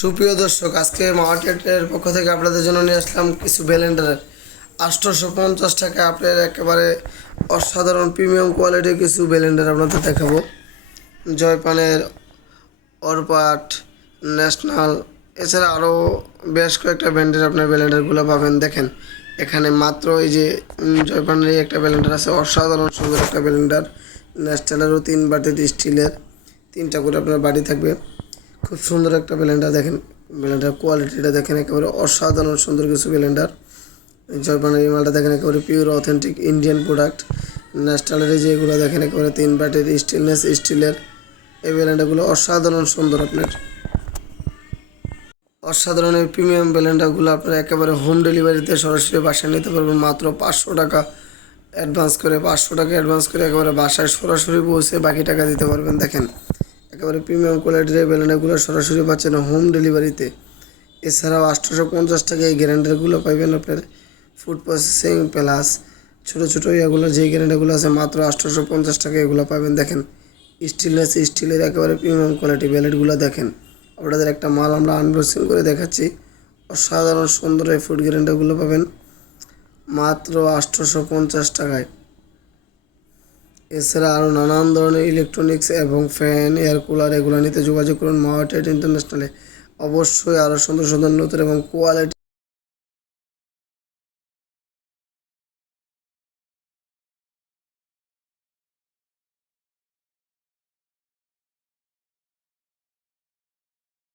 সুপ্রিয় দর্শক আজকে মার্কেটের পক্ষ থেকে আপনাদের জন্য নিয়ে আসলাম কিছু ব্যালেন্ডারের আটশোশো পঞ্চাশ টাকায় আপনার একেবারে অসাধারণ প্রিমিয়াম কোয়ালিটির কিছু ব্যালেন্ডার আপনাদের দেখাবো। জয়পানের অরপাট, ন্যাশনাল, এছাড়া আরও বেশ কয়েকটা ব্র্যান্ডের আপনার ব্যালেন্ডারগুলো পাবেন। দেখেন, এখানে মাত্র এই যে জয়পানের একটা ব্যালেন্ডার আছে, অসাধারণ সুন্দর একটা ব্যালেন্ডার ন্যাশনালেরও তিন বাটির স্টিলের, তিনটা করে আপনার বাড়ি থাকবে। খুব সুন্দর একটা ব্লেন্ডার দেখেন। ব্লেন্ডার কোয়ালিটিটা দেখেন, একেবারে অসাধারণ সুন্দর কিছু ব্লেন্ডার এই মালটা দেখেন, একেবারে পিওর অথেন্টিক ইন্ডিয়ান প্রোডাক্ট ন্যাশনালের যেগুলো দেখেন, একেবারে তিন বাটির স্টেনলেস স্টিলের এই ব্লেন্ডারগুলো অসাধারণ সুন্দর আপনার। অসাধারণ এই প্রিমিয়াম ব্লেন্ডারগুলো আপনারা একেবারে হোম ডেলিভারিতে সরাসরি বাসায় নিতে পারবেন, মাত্র পাঁচশো টাকা অ্যাডভান্স করে, পাঁচশো টাকা অ্যাডভান্স করে একেবারে বাসায় সরাসরি পৌঁছে বাকি টাকা দিতে পারবেন, দেখেন। একেবারে প্রিমিয়াম কোয়ালিটির এই ব্লেন্ডারগুলো সরাসরি পাচ্ছেন হোম ডেলিভারিতে এছাড়াও আটশোশো পঞ্চাশ টাকা এই গ্যারেন্ডারগুলো পাইবেন আপনার ফুড প্রসেসিং প্লাস ছোটো ছোটো এগুলো যে গ্যারেন্ডারগুলো আছে মাত্র আটশোশো পঞ্চাশ টাকা এগুলো পাবেন। দেখেন স্টিলনেস স্টিলের একেবারে প্রিমিয়াম কোয়ালিটি ব্যালেটগুলো দেখেন। আপনাদের একটা মাল আমরা আনবক্সিং করে দেখাচ্ছি। অসাধারণ সুন্দর এই ফুড গ্যারেন্ডারগুলো পাবেন। মাত্র আটশোশো পঞ্চাশ টাকায়। এছাড়া আরও নানান ধরনের ইলেকট্রনিক্স এবং ফ্যান এয়ার কুলার এগুলো নিতে যোগাযোগ করুন মাওয়াটেড ইন্টারন্যাশনালে অবশ্যই আরও সুন্দর সুন্দর নতুন এবং কোয়ালিটি